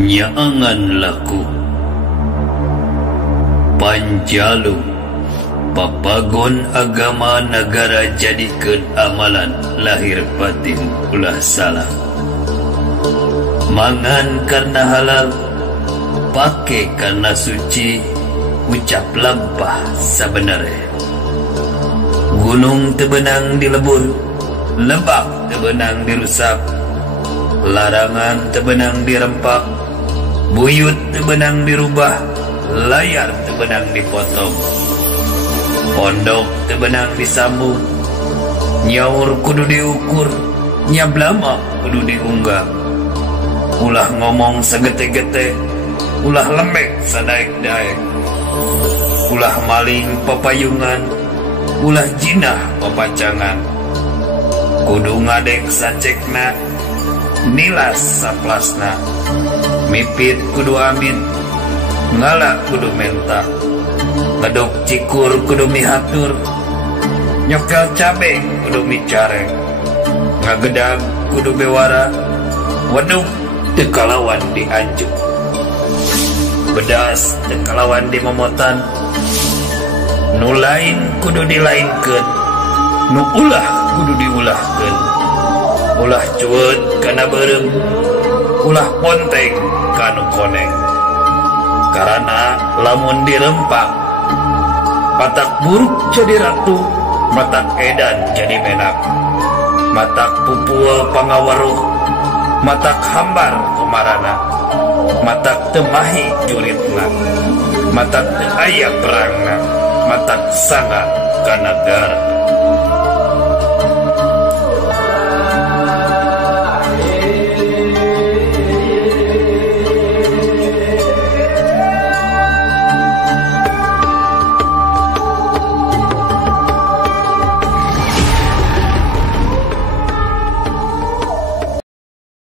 nyaangan laku panjalu papagon agama negara jadikeun amalan lahir batin ulah salah mangan karena halal pake karena suci ucap lampah sabenereh gunung tebenang dilebur lebak tebenang dirusak larangan tebenang dirempak buyut tebenang dirubah layar tebenang dipotong pondok tebenang disambung nyaur kudu diukur nyablama kudu diunggah ulah ngomong segete-gete ulah lembek sadaek-daek ulah maling papayungan ulah jinah papacangan kudu ngadek sacekna nilas saplasna mipit kudu amin ngalah kudu menta ngedok cikur kudu mihatur nyokel cabe kudu micare ngagedag kudu bewara weduk tekalawan dianjuk bedas tekalawan dimomotan nu lain kudu dilainkeun nu ulah kudu diulahkeun ulah cuet kana beureum ulah ponteng kanu koneng karana lamun dirempak matak buruk jadi ratu matak edan jadi menak matak pupul pangawaruh matak hambar kumarana matak temahi juritna matak teu aya perangna matak sanga ka nagara